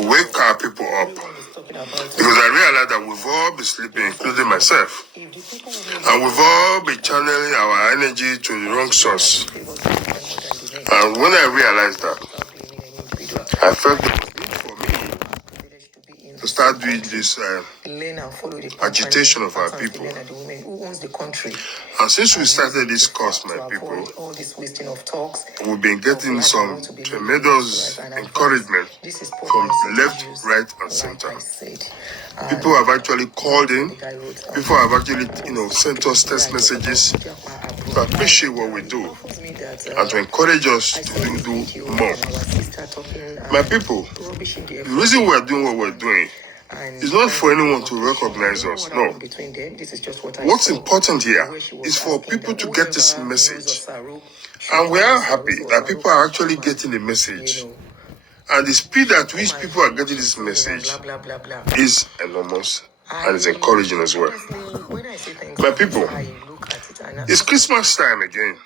to wake our people up. Because I realized that we've all been sleeping, including myself. And we've all been channeling our energy to the wrong source. And when I realized that, I felt it was need for me to start doing this agitation of our people. And since we started this course, my people, we've been getting some tremendous encouragement from left, right, and center. People have actually called in. People have actually, sent us text messages to appreciate what we do and to encourage us to do more. My people, the reason we're doing what we're doing is not for anyone to recognize us, no. What's important here is for people to get this message. And we are happy that people are actually getting the message. And the speed at which people are getting this message is enormous and is encouraging as well. My people, it's Christmas time again.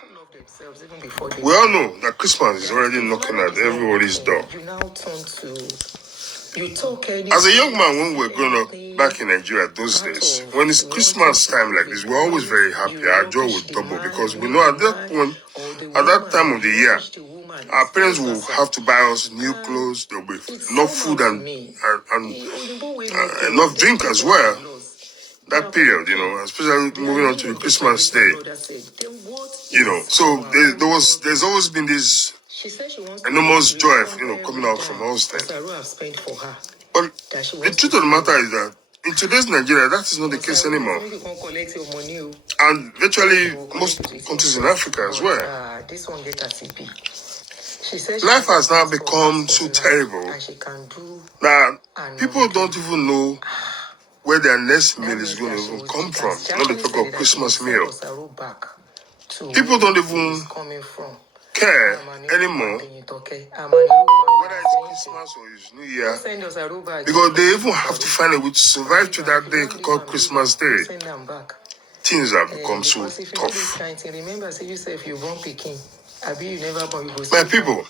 We all know that Christmas is already knocking at everybody's door. As a young man, when we were growing up back in Nigeria those days, when it's Christmas time like this, we're always very happy. Our joy will double because we know at that time of the year, our parents will have to buy us new clothes. There will be enough food and enough drink as well. That period, especially moving on to the Christmas day, So there's always been this enormous joy, coming out from all things. But the truth of the matter is that in today's Nigeria, that is not the case anymore. And virtually most countries in Africa as well. Life has now become so terrible that people don't even know where their next meal is going to even come from. Not the talk of Christmas meal. People don't even care anymore whether it's Christmas or it's New Year, because they even have to find a way to survive to that day called Christmas Day. Things have become so tough. My people,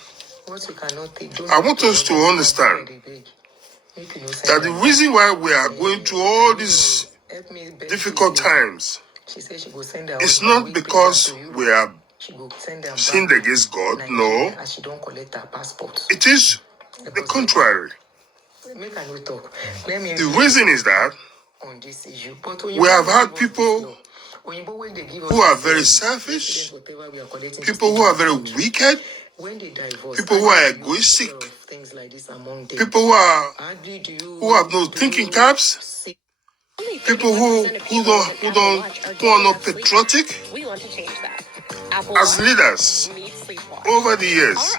I want us to understand that the reason why we are going through all these difficult times is not because we are sinned against God. No. It is the contrary. The reason is that we have had people who are very selfish, people who are very wicked, people who are egoistic, people who have no thinking caps, people who are not patriotic. As leaders over the years,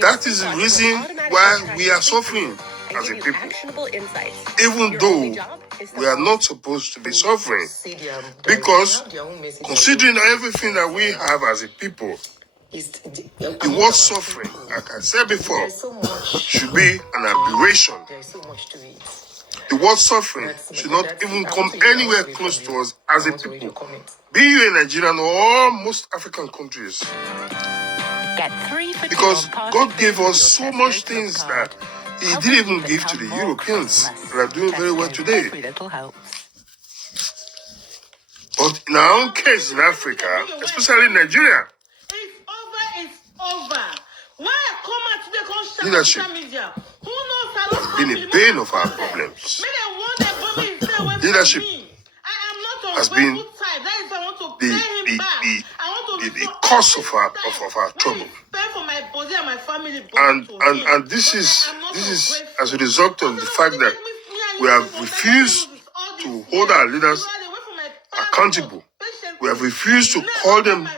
that is the reason why we are suffering as a people, even though we are not supposed to be suffering, because considering everything that we have as a people, the word suffering, like I said before, should be an aberration. The word suffering should not even come anywhere close to us as a people. Be you a Nigerian or most African countries. Because God gave us so much things that He didn't even give to the Europeans that are doing very well today. But in our own case in Africa, especially in Nigeria, leadership has been a bane of our problems. Leadership has been the cause of our trouble. And this is as a result of the fact that we have refused to hold our leaders accountable. We have refused to call them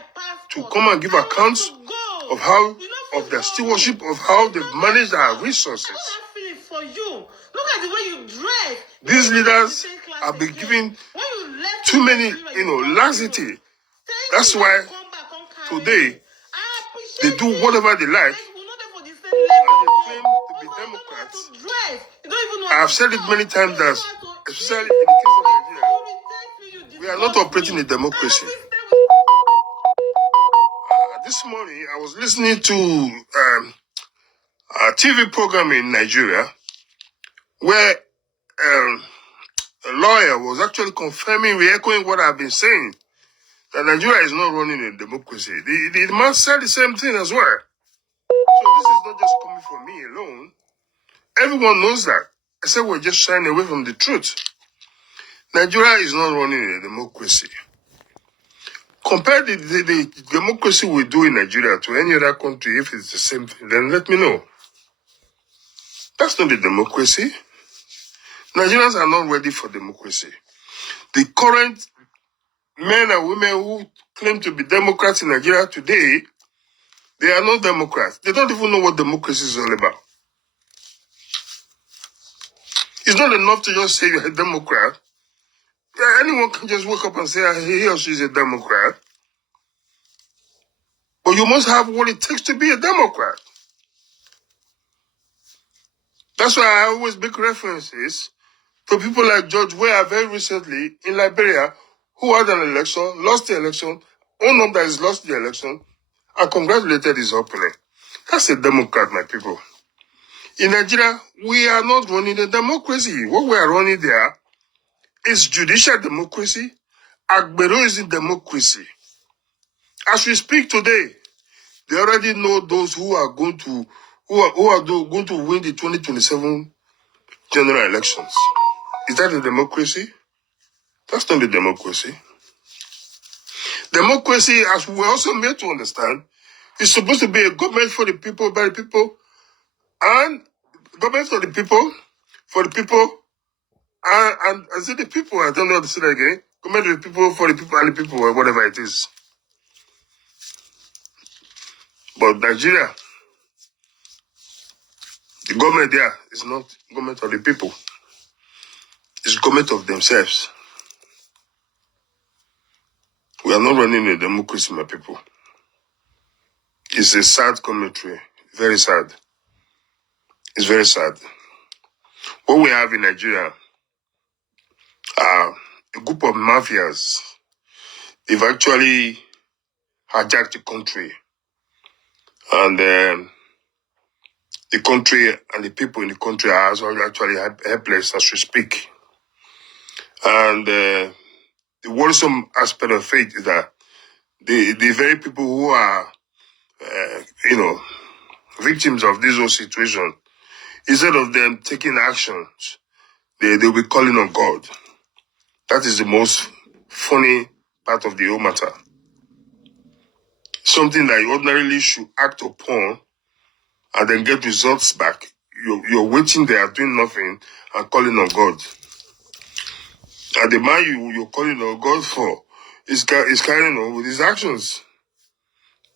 to come and give accounts of their stewardship, of how they've managed our resources. These leaders have been given too many, laxity. That's why today they do whatever they like and they claim to be Democrats. I have said it many times that, especially in the case of Nigeria, we are not operating in democracy. This morning I was listening to a TV program in Nigeria where a lawyer was actually confirming, re-echoing what I've been saying, that Nigeria is not running a democracy. The man said the same thing as well. So this is not just coming from me alone. Everyone knows that. Except we're just shying away from the truth. Nigeria is not running a democracy. Compare the democracy we do in Nigeria to any other country. If it's the same thing, then let me know. That's not the democracy. Nigerians are not ready for democracy. The current men and women who claim to be Democrats in Nigeria today, they are not Democrats. They don't even know what democracy is all about. It's not enough to just say you're a Democrat. Yeah, anyone can just wake up and say he or she is a Democrat. But you must have what it takes to be a Democrat. That's why I always make references to people like George Weah very recently in Liberia, who had an election, lost the election, owned up that he's lost the election, and congratulated his opponent. That's a Democrat, my people. In Nigeria, we are not running a democracy. What we are running there is judicial democracy. Agbero is in democracy. As we speak today, they already know those who are going to going to win the 2027 general elections. Is that a democracy? That's not a democracy. Democracy, as we also made to understand, is supposed to be a government for the people, by the people, and government for the people, and is it the people? I don't know how to say that again. Government of the people, for the people, and the people, or whatever it is. But Nigeria, the government there is not government of the people. It's government of themselves. We are not running a democracy, my people. It's a sad commentary. Very sad. It's very sad. What we have in Nigeria are a group of mafias. They've actually hijacked the country. And the country and the people in the country are actually helpless as we speak. And the worrisome aspect of it is that the very people who are, victims of this whole situation, instead of them taking actions, they'll be calling on God. That is the most funny part of the whole matter. Something that you ordinarily should act upon and then get results back. You're waiting there, doing nothing, and calling on God. And the man you're calling on God for is carrying on with his actions.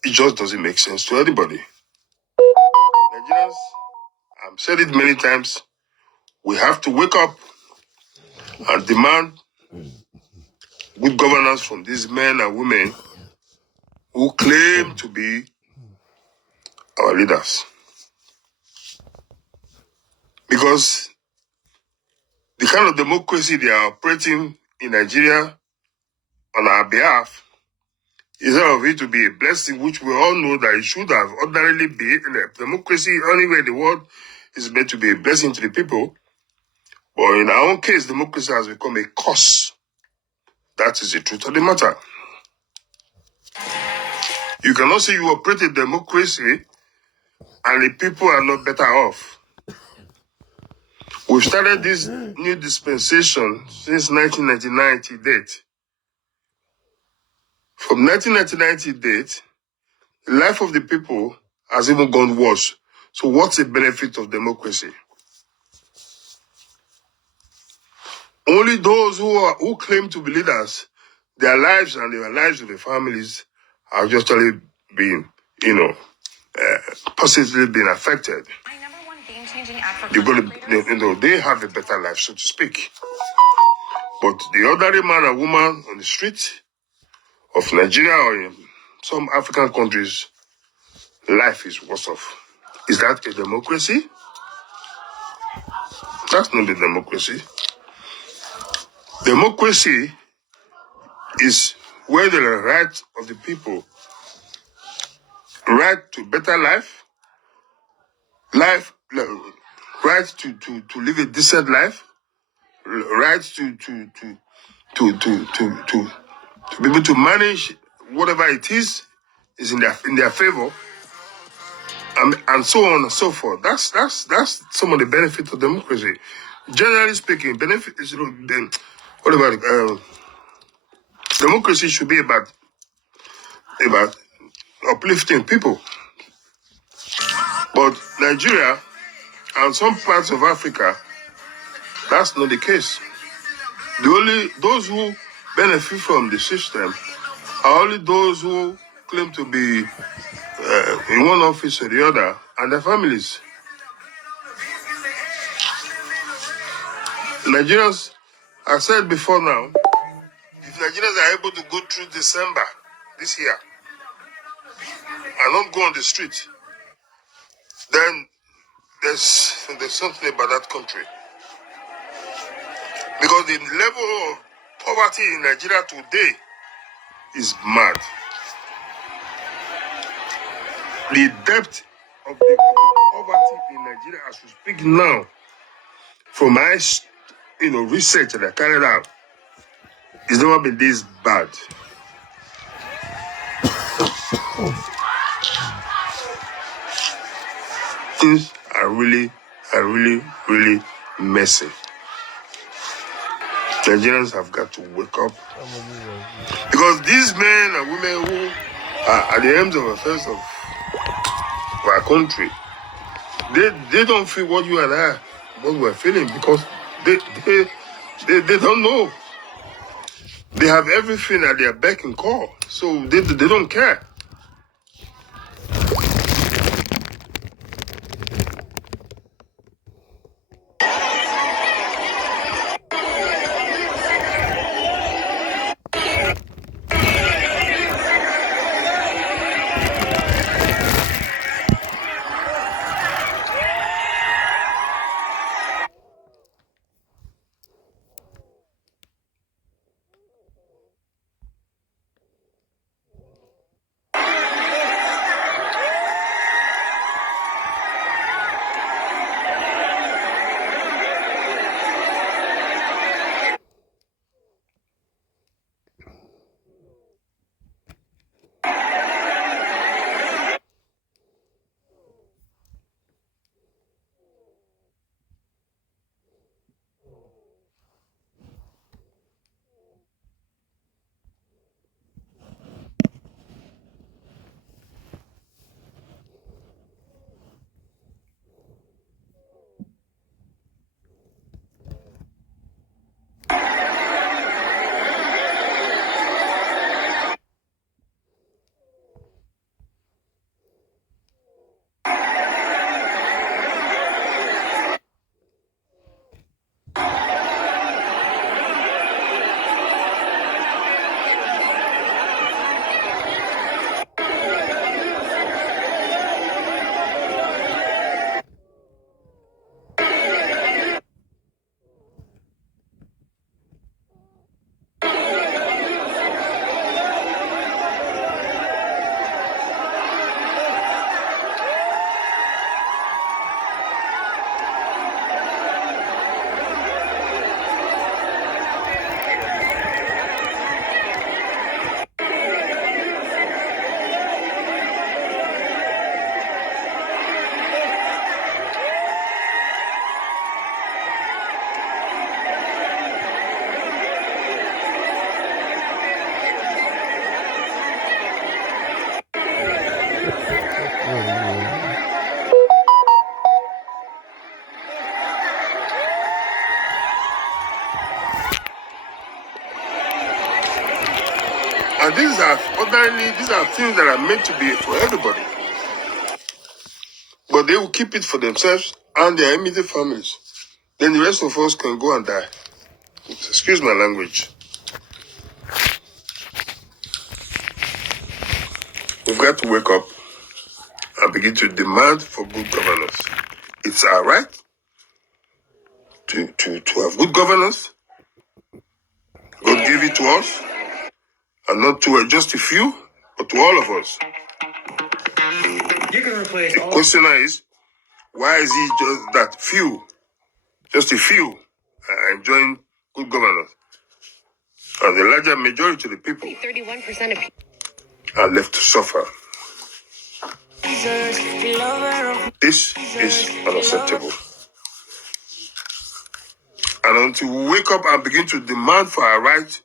It just doesn't make sense to anybody. Nigerians, I've said it many times, we have to wake up and demand good governance from these men and women who claim to be our leaders. Because the kind of democracy they are operating in Nigeria on our behalf, instead of it to be a blessing, which we all know that it should have ordinarily been, in a democracy anywhere in the world is meant to be a blessing to the people. But in our own case, democracy has become a curse. That is the truth of the matter. You cannot say you operate a democracy and the people are not better off. We've started this new dispensation since 1999 to date. From 1999 to date, the life of the people has even gone worse. So what's the benefit of democracy? Only those who claim to be leaders, their lives and their lives of their families are just being, positively being affected. They have a better life, so to speak. But the ordinary man and woman on the street of Nigeria or in some African countries, life is worse off. Is that a democracy? That's not a democracy. Democracy is where the right of the people, right to better life life, right to live a decent life, right to be able to manage whatever it is in their favor, and so on and so forth. That's some of the benefits of democracy. Generally speaking, benefit is then what about democracy should be about uplifting people. But Nigeria and some parts of Africa, that's not the case. Those who benefit from the system are only those who claim to be in one office or the other, and their families. Nigerians, I said before now, if Nigerians are able to go through December this year and not go on the street, then there's something about that country. Because the level of poverty in Nigeria today is mad. The depth of the poverty in Nigeria as we speak now, from my research that I carried out, it's never been this bad. Things are really messy. Nigerians have got to wake up. Because these men and women who are at the ends of affairs of our country, they don't feel what you and I, what we're feeling, because they don't know. They have everything at their beck and call, so they don't care. And these are things that are meant to be for everybody. But they will keep it for themselves and their immediate families. Then the rest of us can go and die. Excuse my language. We've got to wake up and begin to demand for good governance. It's our right to have good governance. God gave it to us, and not to just a few, but to all of us. You can replace the question is, Why is it just that few, just a few, are enjoying good governance, and the larger majority of the people 31% of people are left to suffer? This is unacceptable. And until we wake up and begin to demand for our right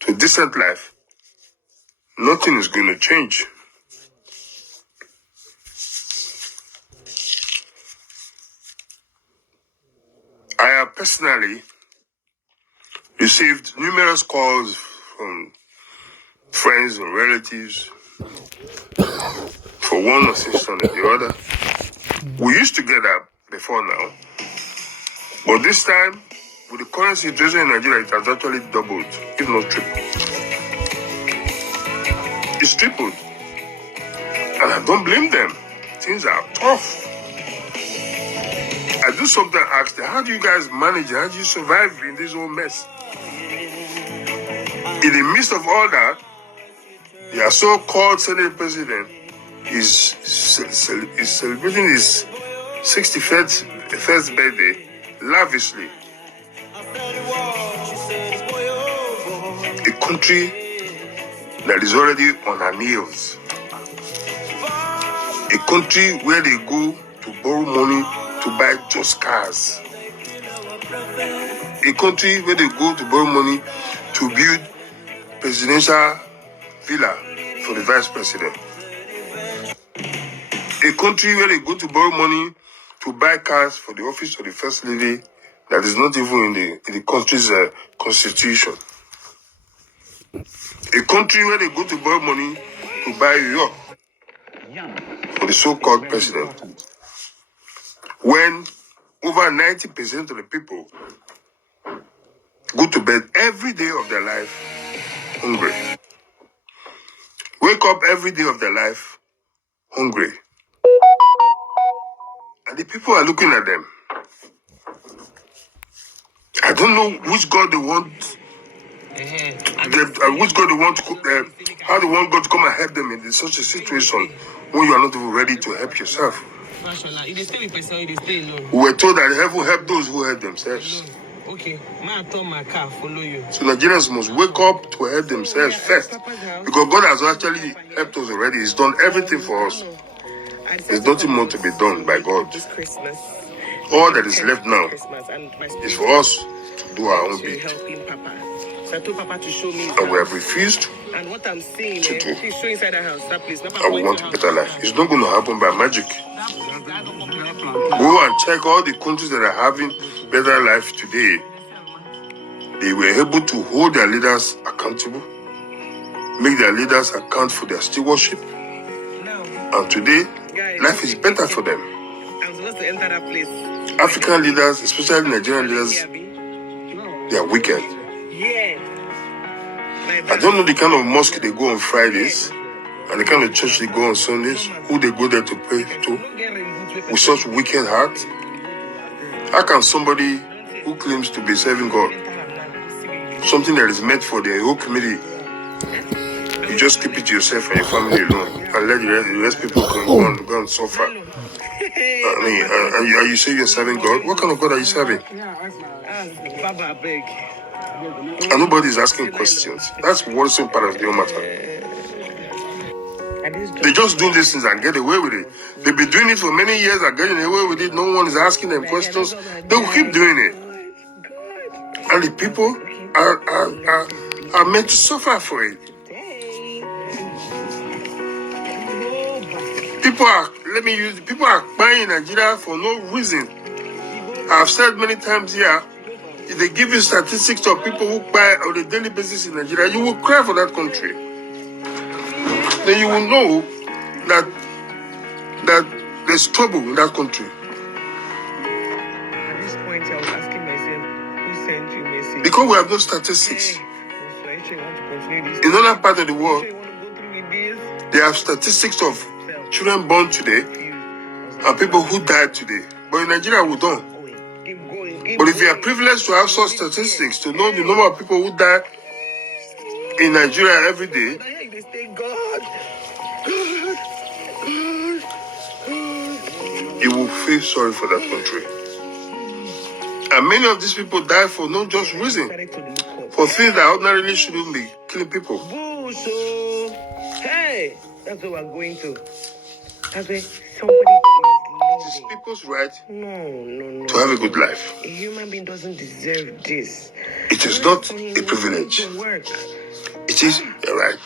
to a decent life, nothing is going to change. I have personally received numerous calls from friends and relatives for one assistance or the other. We used to get that before now, but this time, with the current situation in Nigeria, it has actually doubled, if not tripled. It's tripled. And I don't blame them. Things are tough. I do sometimes ask them, how do you guys manage it? How do you survive in this whole mess? In the midst of all that, their so-called Senate president is celebrating his 61st birthday lavishly. A country that is already on her knees. A country where they go to borrow money to buy just cars. A country where they go to borrow money to build presidential villa for the vice president. A country where they go to borrow money to buy cars for the office of the first lady that is not even in the country's constitution. A country where they go to borrow money to buy yacht for the so-called president. When over 90% of the people go to bed every day of their life hungry. Wake up every day of their life hungry. And the people are looking at them. I don't know which God they want. Which God they want to how they want God to come and help them in such a situation when you are not even ready to help yourself. We were told that heaven help those who help themselves. Okay, my car, follow you. So Nigerians must wake up to help themselves first. Because God has actually helped us already. He's done everything for us. There's nothing more to be done by God. All that is left now is for us to do our own bit. And we have refused and what I'm saying to do. Please show inside the house. That place. And we want a better life. It's not going to happen by magic. Go and check all the countries that are having better life today. They were able to hold their leaders accountable, make their leaders account for their stewardship. And today, life is better for them. I'm supposed to enter that place. African leaders, especially Nigerian leaders, they are wicked. I don't know the kind of mosque they go on Fridays and the kind of church they go on Sundays, who they go there to pray to, with such wicked heart. How can somebody who claims to be serving God, something that is meant for the whole community, you just keep it to yourself and your family alone and let the rest people go and suffer? I mean, are you say you're serving God? What kind of God are you serving? Baba, beg. And nobody is asking questions. That's one simple part of the whole matter. They just do these things and get away with it. They've been doing it for many years and getting away with it. No one is asking them questions. They will keep doing it. And the people are meant to suffer for it. People are buying in Nigeria for no reason. I've said many times here, if they give you statistics of people who buy on a daily basis in Nigeria, you will cry for that country. Then you will know that there's trouble in that country. At this point, I was asking myself, who sent you a message? Because we have no statistics. In other parts of the world, they have statistics of children born today and people who died today. But in Nigeria, we don't. But if you are privileged to have such statistics, to know the number of people who die in Nigeria every day, he will feel sorry for that country. And many of these people die for no just reason, for things that ordinarily shouldn't be killing people. Hey, that's what we're going to. That's where somebody is It is people's right no, to have a good life. A human being doesn't deserve this. It is not a privilege. It is a right.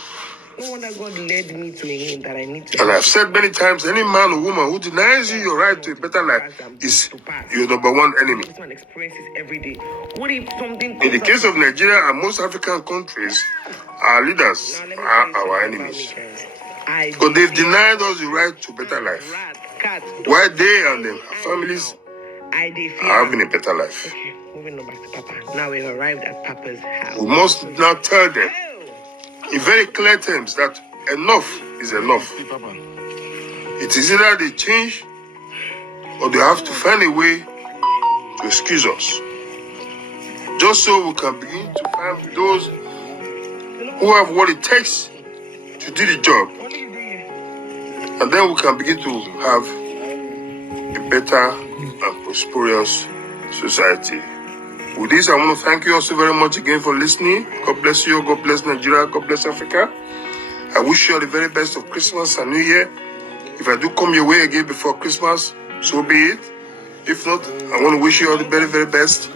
No wonder God led me to him that I need to. And I've said many times, any man or woman who denies you your right to a better life is your number one enemy. This one experiences every day. What if something? In the case of Nigeria and most African countries, our leaders are our enemies. Because they've denied us the right to better life. While they and their families are having a better life. Okay, moving on back to Papa. Now we've arrived at Papa's house. We must now tell them in very clear terms that enough is enough. It is either they change or they have to find a way to excuse us. Just so we can begin to find those who have what it takes to do the job. And then we can begin to have a better and prosperous society. With this, I want to thank you also very much again for listening. God bless you. God bless Nigeria. God bless Africa. I wish you all the very best of Christmas and New Year. If I do come your way again before Christmas, so be it. If not, I want to wish you all the very, very best.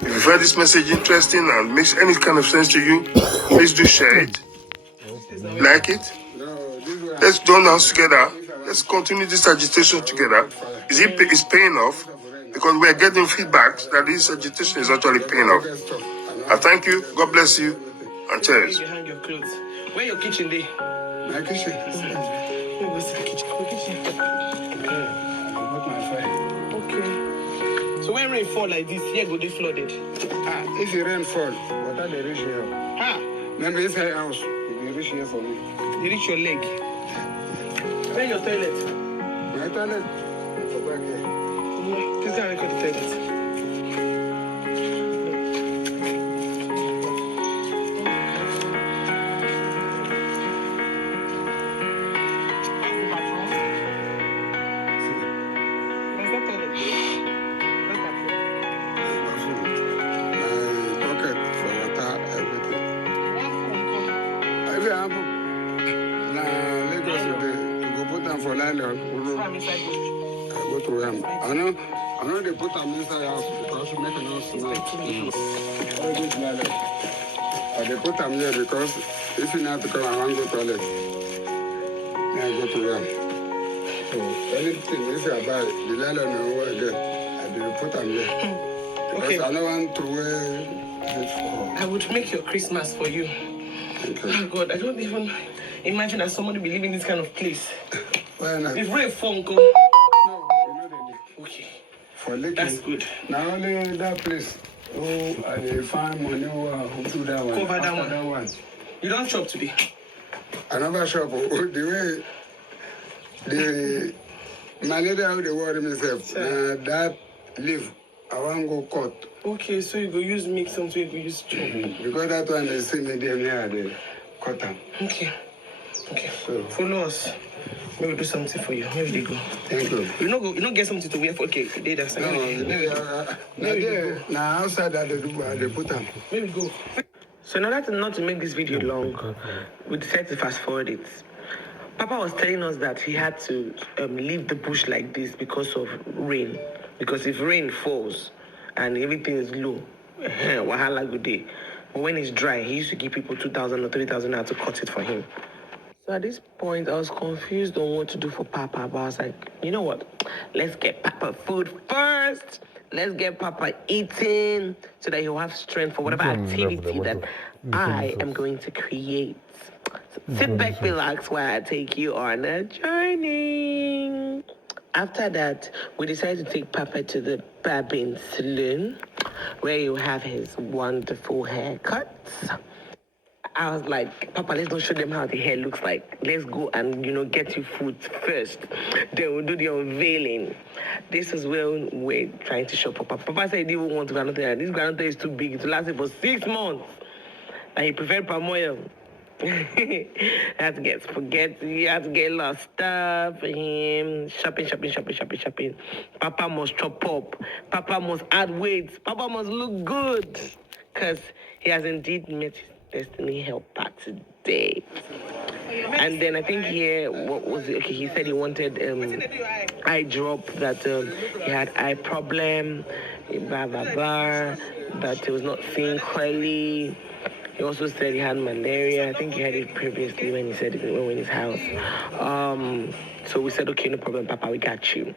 If you find this message interesting and makes any kind of sense to you, please do share it. Like it. Let's join hands together. Let's continue this agitation together. It's paying off because we are getting feedbacks that this agitation is actually paying off. I thank you. God bless you. And cheers. You hang your clothes. Where your kitchen day? My kitchen. Okay. So when rain fall like this, here go they flooded. If the rain fall, water they reach here. Then inside house, they reach here for me. They reach your leg. Where your toilet? My toilet. For back here. This guy got the toilet. For landlord, I go to them. I know they put them inside house because to make a noise tonight. But they put them here because if you have to come, I want to go toilet. Then I go to them. So anything if I buy, the landlord know where I get. I will put them here. Because okay. I don't want to wear this for. I would make your Christmas for you. Okay. Oh God, I don't even imagine that somebody be living in this kind of place. Why not? If rain fall, go. No, you know they live. Okay. For Lekki. That's good. Not only that place. Oh, I find money who do that one. Cover that one. You don't shop today. Another shop. The way my lady how they worry myself. That leave. I want to go cut. Okay, so you go use mix something, you go use chop. Because that one they see me there near the cut them. Okay. So follow us. Maybe do something for you. Maybe they go. Thank you. You not get something to wear for. Okay, they that's. Now outside that they put them. Maybe go. So in order not to make this video long, we decided to fast forward it. Papa was telling us that he had to leave the bush like this because of rain. Because if rain falls and everything is low, wahala good day. But when it's dry, he used to give people 2,000 or 3,000 to cut it for him. So at this point, I was confused on what to do for Papa, but I was like, you know what? Let's get Papa food first. Let's get Papa eating so that he'll have strength for whatever activity that I am going to create. So sit back, relax while I take you on a journey. After that, we decided to take Papa to the barbing saloon where he'll have his wonderful haircuts. I was like, Papa, let's not show them how the hair looks like. Let's go and, get you food first. Then we'll do the unveiling. This is where we're trying to show Papa. Papa said he didn't want granite hair. This granite is too big. It will last him for 6 months. And he preferred palm oil. I had to get spaghetti. I had to get a lot of stuff for him. Shopping. Papa must chop up. Papa must add weight. Papa must look good. Because he has indeed met his destiny helper today. And then I think here, what was it? Okay, he said he wanted eye drop, that he had eye problem, blah, blah, blah, that he was not seeing clearly. He also said he had malaria. I think he had it previously when he said it when we were in his house. So we said, okay, no problem, Papa, we got you.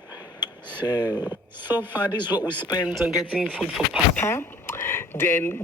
So far, this is what we spent on getting food for Papa. Then